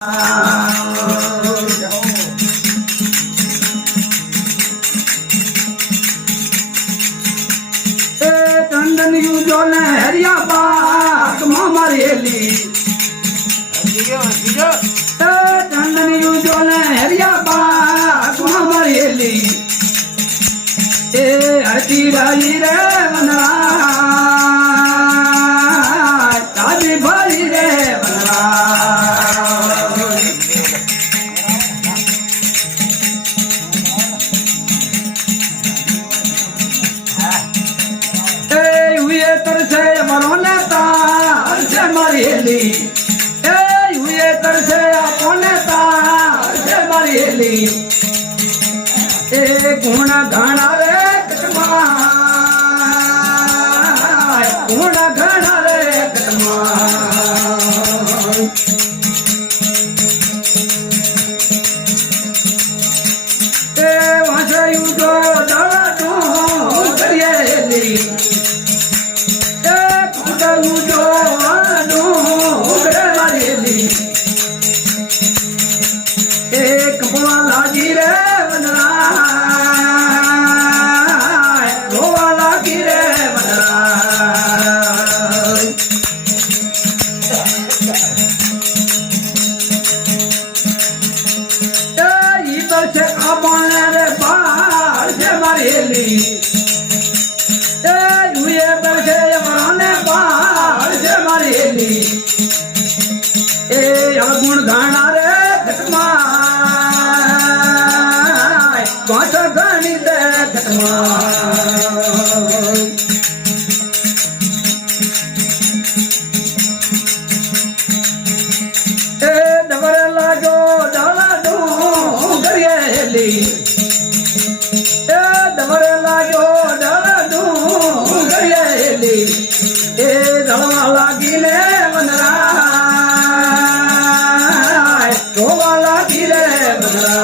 चंदन you जो ने हरिया बात मारेली चंदन यू जो ने हरिया बात मारेली ए हरती राई रे वनरा ताजी भाई रे वनरा तरसे मरोने तार से मरेली हुए तरसे अपने तार से मरेली गुण घना रे कटमा गुण घना रे कटमा वसयु जो दड़ा तू करिएली एक बोला जी रे वनरा बोला की रे वनरा इधर से अपन रे बाहर से मरेली हुए बरसे मराने बाहर से मरेली गुण घाना रे घटमा कौन घनी दे घटमा डबर लागो डाला दू गरिएली डबर लागो डाला दू गरिएली दलवा लागी ने वनरा वाला गिरे बदरा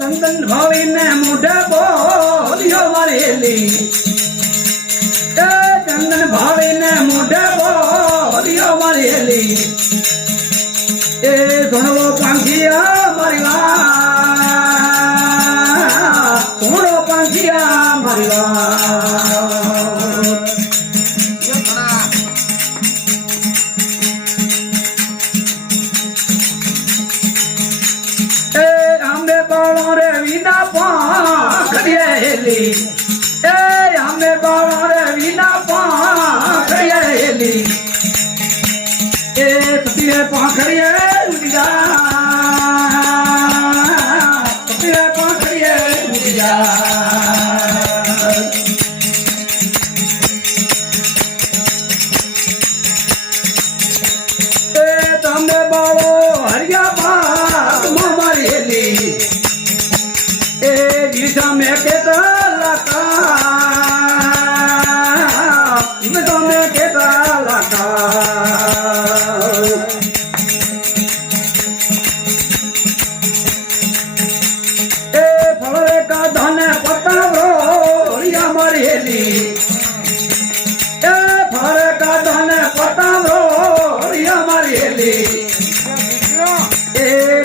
संतन भावी ने मुझे बोलियो मरेली चंदन भावी ने मुझे बोलियो मरेली सुनो पंखिया मरिवा सुनो पंखिया मरिवा हमें बाबा रे वीना पाखड़िएली सतिए पाखड़िए उठिया सतिए पाखड़िए उठिया तमे बाबो हरिया बात मारेली दिशा में केता लका दिशा में केता लका फलरे का धन पता रोलिया मरेली फलरे का धन पता रोलिया मरेली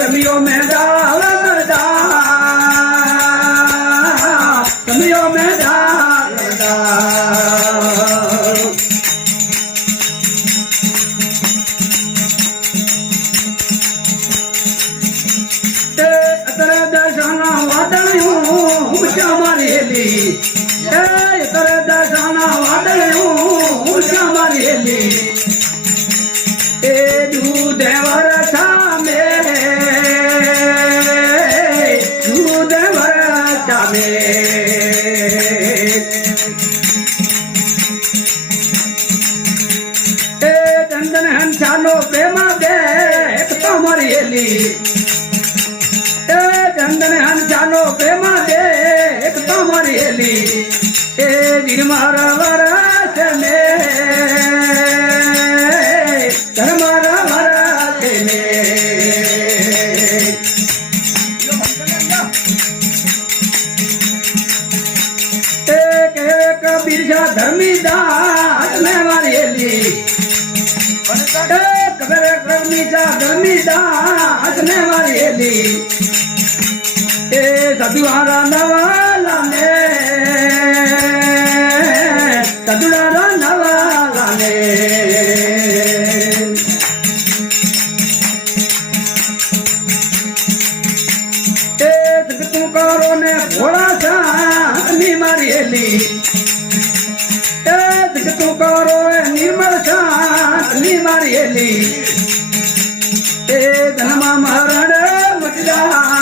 रमियो में डाल रमियो में डाल तेरे दर्शना वादलू ऊंचा मरेली तेरे दर्शना वादलू ऊंचा मरेली देवर सामे देवर सामे चंदन हंसानो प्रेमा दे तो मरेली चंदन हंसानो प्रेमा दे तो मरेली निर्मारा वरस में धर्मारा वरस में एक एक ઈર્ષા ધર્મીદાસ ને મારી હેલી કબર કરમીચા ધર્મીદાસ ને મારી હેલી એ સદુહારા નવાલા ને સદુહારા નવાલા ને તું કરો ને ભોળા શાની મારી હેલી તું કરો નિર્મળ શાની મારી હેલી એ ધનમાં મરણ મટલા